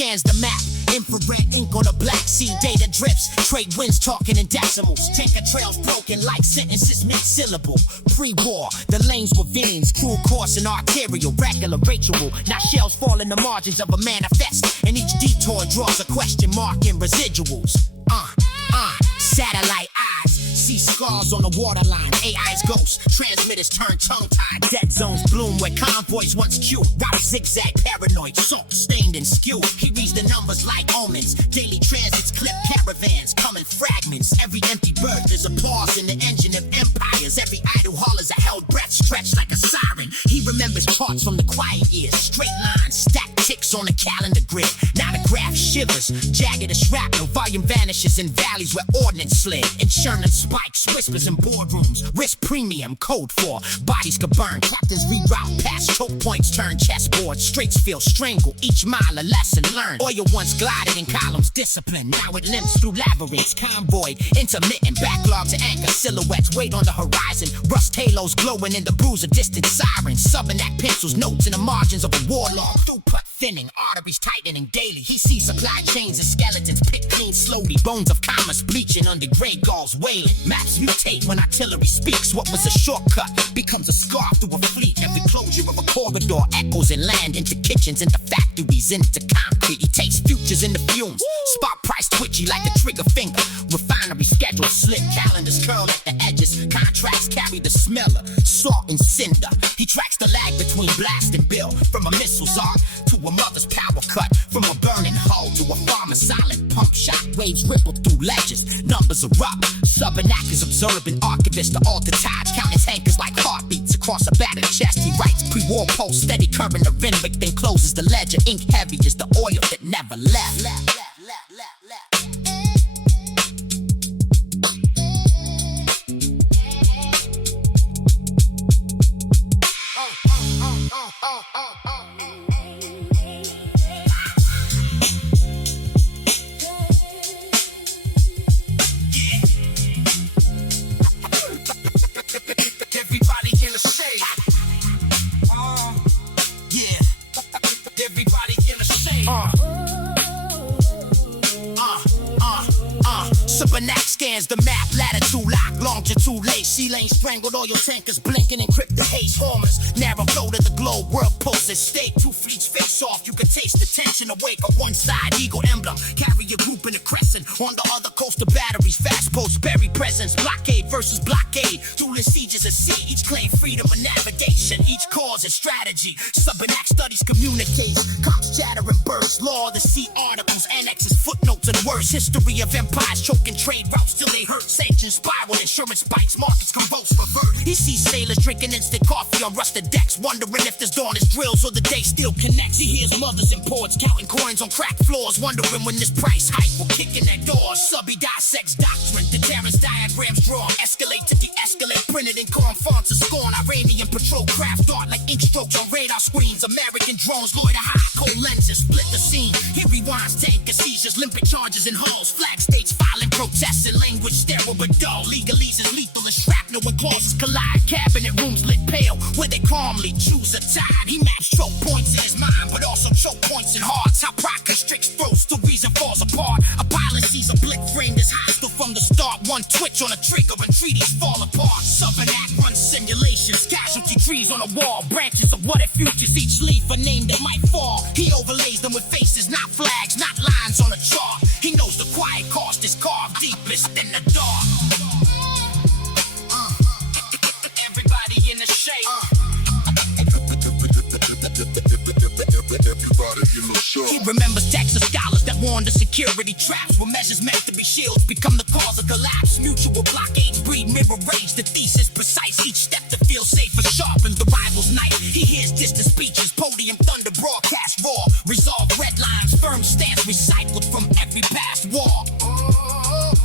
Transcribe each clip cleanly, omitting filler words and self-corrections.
scans the map. Infrared ink on a black sea, data drips. Trade winds talking in decimals. Tanker trails broken like sentences mid-syllable. Pre-war, the lanes were veins. Cruel course and arterial, regular ritual. Now shells fall in the margins of a manifest, and each detour draws a question mark in residuals. Satellite eyes, see scars on the waterline. AI's ghosts, transmitters turn tongue-tied. Dead zones bloom where convoys once queued. Route zigzag, paranoid, salt stained and skewed. He reads the numbers like omens. Daily transits clip caravans, come in fragments. Every empty birth is a pause in the engine of empires. Every idle hollers a held breath stretched like a siren. He remembers parts from the quiet years. Straight lines, stacked ticks on the calendar grid. Now the graph shivers, jagged as shrapnel. Volume vanishes in valleys where ordnance slid. Insurance spikes, whispers in boardrooms. Risk premium, code for bodies could burn. Captains reroute past choke points, turn chessboards. Straits feel strangled, each mile a lesson learned. Oil once glided in columns, discipline. Now it limps through labyrinths, convoy, intermittent. Backlog to anchor, silhouettes wait on the horizon. Rust halos glowing in the bruise of distant sirens. Subinac pencils, notes in the margins of a war log. Throughput thinning, arteries tightening daily. He sees supply chains and skeletons picked clean slowly. Bones of commerce bleaching under gray gulls wailing. Maps mutate when artillery speaks. What was a shortcut becomes a scar through a fleet. Every closure of a corridor echoes in land, into kitchens, into factories, into concrete. He takes futures in the fumes. Spot price twitchy like a trigger finger. Refinery schedule slit, calendars curl at the edges. Contracts carry the smell of salt and cinder. He tracks the lag between blast and bill. From a missile's arc to a mother's power cut. From a burning hull to a farmer's silent pump shot. Waves ripple through ledges, numbers erupt. Subinac is observing archivist to alter tides. Counting tankers like heartbeats across a battered chest. He writes pre-war post, steady current of Renwick, then closes the ledger. Ink heavy is the oil that never left. Everybody in the shade. Everybody in the shade. Subinac scans the map, latitude lock, longitude lace. Sea lane strangled, oil tankers blinking, encrypted haze formers. Narrow flow to the globe, world pulses. Stay two fleets face off, you can taste the tension. Awake on one side, eagle emblem. Carry a group in a crescent. On the other coast, the batteries, fast post, buried presence. Blockade versus blockade. Dueling sieges at sea, each claim freedom and navigation. Each cause is strategy. Subinac studies communicates. Cops chatter and bursts. Law of the sea articles, annexes, footnotes, and worse. History of empires choking trade routes till they hurt. Sanctions spiral, insurance spikes, markets convulse, revert. He sees sailors drinking instant coffee on rusted decks, wondering if this dawn is drills or the day still connects. He hears mothers in ports counting coins on cracked floors, wondering when this price hike will kick in their doors. Subby dissects doctrine, the terrorist diagrams drawn, escalate to de-escalate, printed in calm fonts of scorn. Iranian patrol craft dart like ink strokes on radar screens. American drones loiter high, cold lenses split the scene. He rewinds tanker seizures, limpet charges in halls, flag states filing protests in language sterile but dull. Legalese is lethal as shrapnel when clauses collide. Cabinet rooms lit pale where they calmly choose a tide. He maps choke points in his mind but also choke points in hearts. How pride constricts throats till reason falls apart. A pilot sees a blick framed as hostile from the start. One twitch on a trigger and treaties fall apart. Subinac runs simulations, casualty trees on a wall, branches of what if futures, each leaf a name that might fall. He overlays them with faces, not flags, not lines on a chart. He knows the quiet cost is carved deepest in the dark. Everybody in the shade. He remembers Texas scholars that warned the security traps where measures meant to be shields become the cause of collapse. Mutual blockades breed mirror rage. The thesis precise. Each step to feel safer sharpens the rival's knife. He hears distant speeches, podium thunder, broadcast raw. Resolve red lines, firm stance recycled from every past war.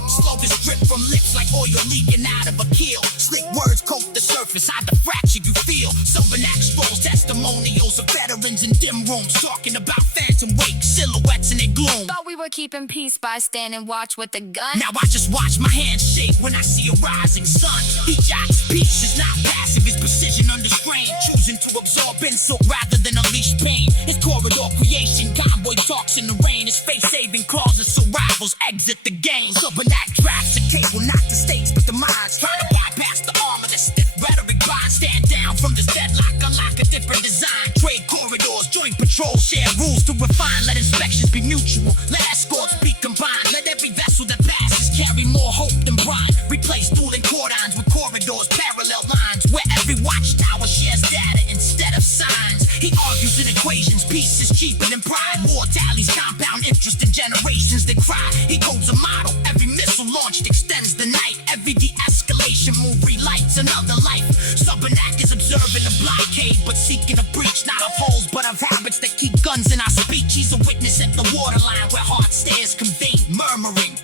Slow this drip from lips like oil leaking out of a keel. Slick words coat the surface, hide the fracture you feel. Subinac scrolls testimonials of veterans in dim rooms talking about phantom wakes, silhouettes in their gloom. Thought we were keeping peace by standing watch with a gun. Now I just watch my hands shake when I see a rising sun. He jots, peace is not passive, his precision under strain. Choosing to absorb insult rather than unleash pain. His corridor creation, combat boy talks in the rain, his face saving clauses so rivals exit the game. Subinac drafts the cable, not the states but the minds, trying to bypass the armor, the stiff rhetoric bind. Stand down from this deadlock, unlock a different design. Trade corridors, joint patrol, share rules to refine. Let inspections be mutual, let escorts be combined. Let every vessel that passes carry more hope than brine. Replace dueling cordons with corridors, parallel lines, where every watchtower shares data instead of signs. He argues in equations, peace is cheaper than pride. War tallies compound interest in generations that cry. He holds a model, every missile launched extends the night. Every de-escalation move relights another life. Subinac is observing a blockade, but seeking a breach, not of holes, but of habits that keep guns in our speech. He's a witness at the waterline where heart stares convene, murmuring,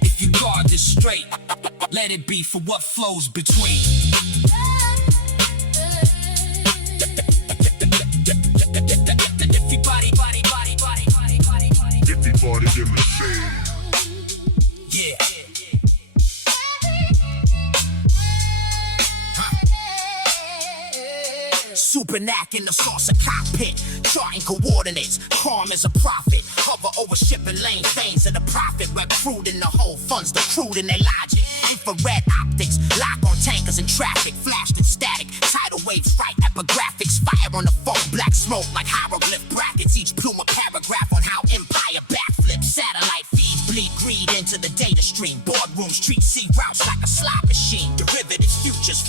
if you guard this strait, let it be for what flows between. Everybody in the shade. Yeah. Subinac in the saucer cockpit, charting coordinates, calm as a prophet. Hover over shipping lane, veins of the profit, where crude in the whole funds the crude in their logic. Infrared optics, lock on tankers and traffic, flashed in static, tidal waves, fright epigraphics, fire on the phone, black smoke like hieroglyph brackets. Each plume a paragraph on how empire backflips, satellite feeds bleed greed into the data stream. Boardrooms treat sea routes like a slot machine. Derivatives, futures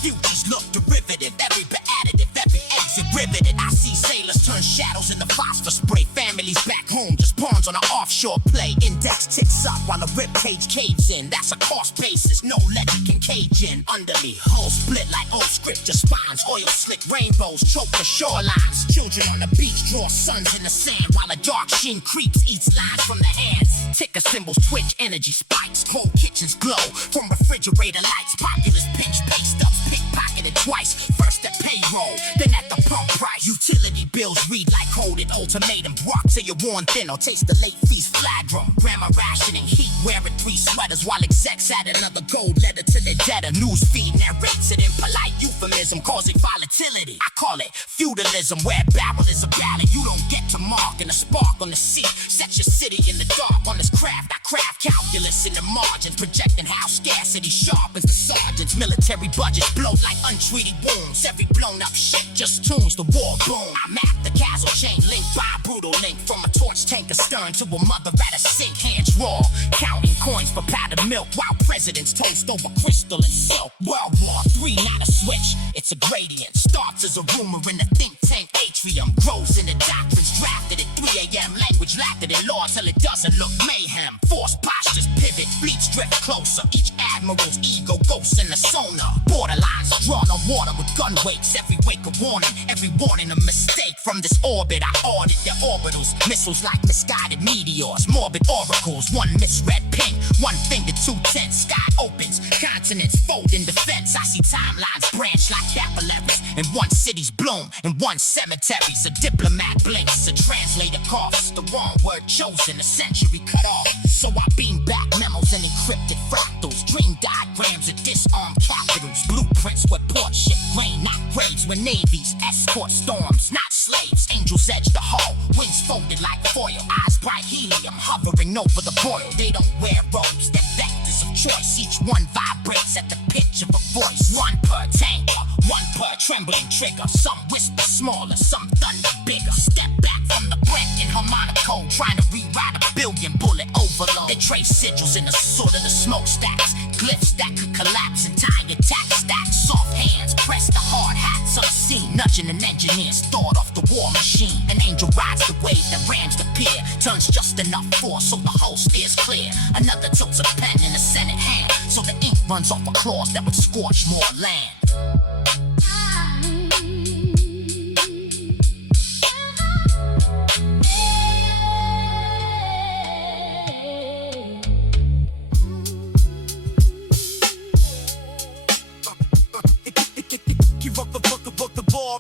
look derivative. Every bit additive, every exit riveted. I see sailors turn shadows into phosphor spray. Families back home, just pawns on an offshore play. Index ticks up while a rib cage caves in. That's a cost basis, no ledger can cage in. Under me, hull split like old scripture spines. Oil slick rainbows choke the shorelines. Children on the beach draw suns in the sand while a dark sheen creeps, eats lines from the hands. Ticker symbols twitch, energy spikes. Whole kitchens glow from refrigerator lights. Populous pinch pay stubs, pickpocketed twice. First at payroll, then at the pump price. Utility bills read like coded ultimatum. Rock till you're worn thin or taste the late feast flagra. Grandma rationing heat, wearing 3 sweaters while execs add another gold letter to their debtor. News feed narrates it in polite euphemism, causing volatility. I call it feudalism, where a barrel is a ballad. You don't get to mark, and a spark on the seat sets your city in the dark. On this craft, I craft calculus in the margins, projecting how scarcity sharpens the sergeants. Military budgets blow like untreated wounds. Every blown up ship just tunes the war boom. I map the castle chain linked by a brutal link, from a torch tanker stern to a mother at a sink, hands raw, counting coins for powdered milk while presidents toast over crystal and silk. World War III, not a switch, it's a gradient. Starts as a rumor in the think tank atrium, grows in the doctrines drafted at 3 a.m. Language lacked it in law till it doesn't look mayhem. Forced postures pivot, fleets drift closer. Each admiral's ego ghosts in the sonar. Borderlines drawn on water with gun weights. Every wake a warning, every warning a mistake. From this orbit I audit their orbitals. Missiles like misguided meteors, morbid oracles. One misread ping, one finger 210. Sky opens, continents fold in defense. I see timelines branch like capillaries. And one city's bloom, and one cemetery's. A diplomat blinks, a translator coughs. The wrong word chosen, a century cut off. So I beam back memos and encrypted fractals. Dream diagrams of disarmed capitals. Blueprints where port ship rain, not raids. Where navies escort storms, not slaves. Angels edge the hull, wings folded like foil. Eyes bright helium, hovering over the boil. They don't wear robes, they're vectors of choice. Each one vibrates at the pitch of a voice. One per tanker, one per trembling trigger. Some whisper smaller, some thunder bigger. Step back from the brand in harmonico, trying to rewrite a billion bullet overload. They trace sigils in the sort of the smokestacks, glyphs that could collapse entire attack stacks. Soft hands press the hard hats unseen, nudging an engineer's thought off the war machine. An angel rides the wave that rams the pier, turns just enough force so the whole steers clear. Another tilts a pen in a Senate hand, so the ink runs off a clause that would scorch more land.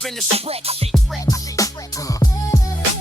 In the spreadsheet.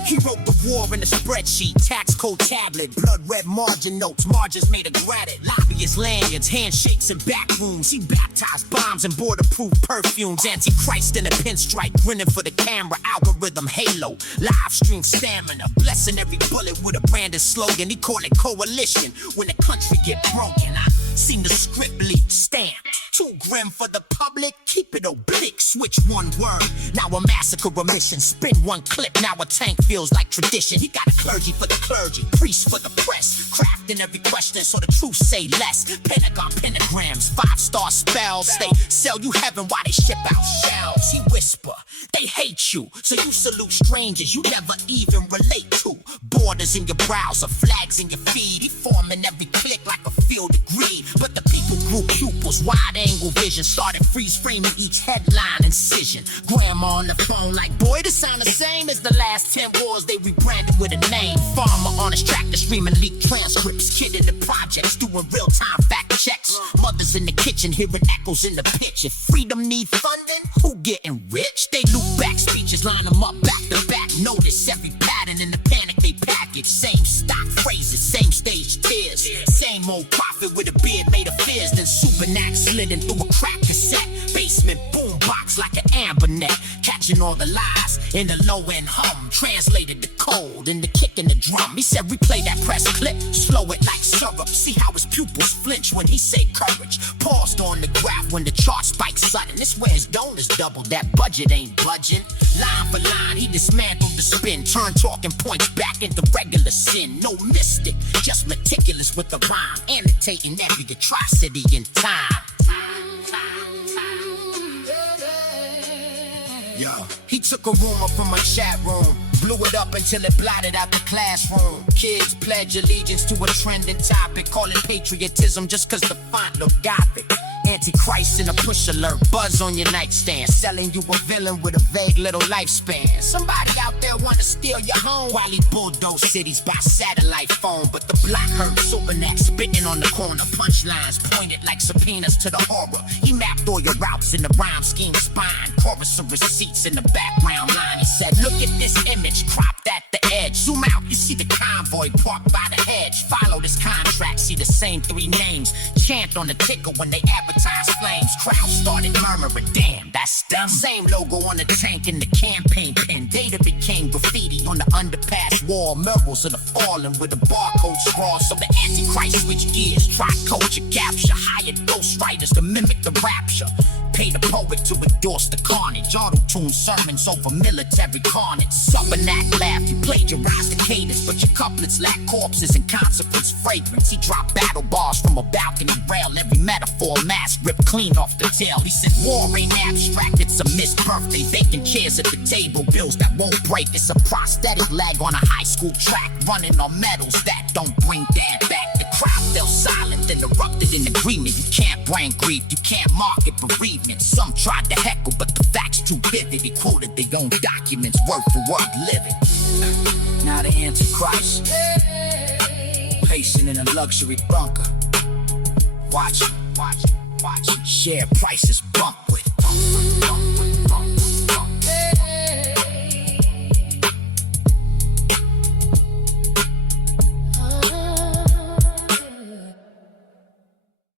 He wrote the war in the spreadsheet. Tax code tablet, blood red margin notes. Margins made of granite. Lobbyists his lanyards, handshakes in back rooms. He baptized bombs and border-proof perfumes. Antichrist in a pinstripe, grinning for the camera. Algorithm halo, live stream stamina. Blessing every bullet with a branded slogan. He called it coalition when the country get broken. I seen the script leak stamp. Too grim for the public, keep it oblique. Switch one word, now a massacre remission. Spin one clip, now a tank feels like tradition. He got a clergy for the clergy, priest for the press. Crafting every question so the truth say less. Pentagon pentagrams, 5-star spells. They sell you heaven while they ship out shells. He whisper, they hate you, so you salute strangers you never even relate to. Borders in your browser, flags in your feed. He forming every click like a field of greed. But the people grew pupils, wide-angle vision. Started freeze-framing each headline incision. Grandma on the phone like, boy, this sound the same as the last 10 wars they rebranded with a name. Farmer on his tractor streaming leaked transcripts. Kid in the projects doing real-time fact checks. Mothers in the kitchen hearing echoes in the pitch. If freedom need funding, who getting rich? They loop back speeches, line them up back to back. Notice every pattern in the panic they package. Same stock phrases, same stage tears. Same old prophet with a beard made of fears. Then Subinac sliding through a crack cassette. Basement boombox like an amber net. Catching all the lies in the low-end hum. Translated the code in the kick in the drum. He said replay that press clip, slow it like syrup. See how his pupils flinch when he say courage. Paused on the graph when the chart spikes sudden. This where his donors double, that budget ain't budging. Line for line, he dismantled the spin. Turn talking points back into regular sin. No mystic, just meticulous with the rhyme. Annotating every atrocity in time. Yo, he took a rumor from a chat room, blew it up until it blotted out the classroom. Kids pledge allegiance to a trending topic, call it patriotism just cause the font look gothic. Antichrist in a push alert, buzz on your nightstand, selling you a villain with a vague little lifespan. Somebody out there wanna steal your home while he bulldoze cities by satellite phone. But the block heard Subinac spitting on the corner, punchlines pointed like subpoenas to the horror. He mapped all your routes in the rhyme scheme spine, chorus of receipts in the background line. He said, look at this image cropped at the edge. Zoom out, you see the convoy parked by the hedge. Follow this contract, see the same 3 names. Chant on the ticker when they advertise flames. Crowd started murmuring, damn, that's them. Same logo on the tank in the campaign pin. Data became graffiti on the underpass wall. Murals of the fallen with a barcode scrawl. So the Antichrist switched gears, try culture capture. Hired ghostwriters to mimic the rapture. Paid a poet to endorse the carnage. Auto-tune sermons over military carnage. Subinac laughed, you plagiarized the cadence, but your couplets lack corpses and consequence fragrance. He dropped battle bars from a balcony rail. Every metaphor mask ripped clean off the tail. He said war ain't abstract, it's a missed birthday. Vacant chairs at the table, bills that won't break. It's a prosthetic leg on a high school track, running on medals that don't bring dad back. The crowd fell silent, then erupted in agreement. You can't bring grief, you can't market bereavement. Some tried to heckle, but the facts too vivid. He quoted their own documents, word for word living. Now the Antichrist, pacing in a luxury bunker. Watch it, share prices bump.